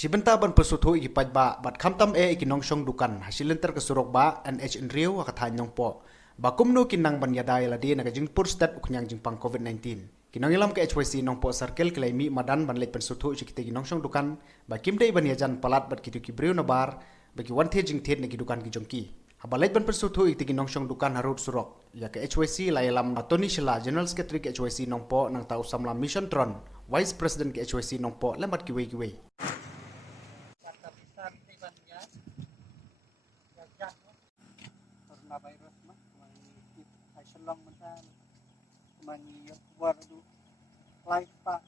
Shibenta ban persuthu iki pajba bat khamtam iki Nongshong Dukan Shilynter ke Surokbah NH in Rio ka Thain Nongpoh bakumnu kinang ban yadai ladi naga jingpur stat uknyang jingpang COVID-19 kinangilam ke HYC Nongpoh circle klaimi madan ban leit persuthu ikite ki Nongshong Dukan ba kimdei ban yajan palat bat kitu ki brio nabar bagi wanthe jingthet nagi dukan ki jongki habalait ban persuthu ikite ki Nongshong Dukan harut surok ya ke HYC lailam Attorney Shila General Secretary ke HYC Nongpoh nang tau samla mission tron Vice President ke HYC Nongpoh lembat kiwei coronavirus mah ai selong man sa mani war du Leit pa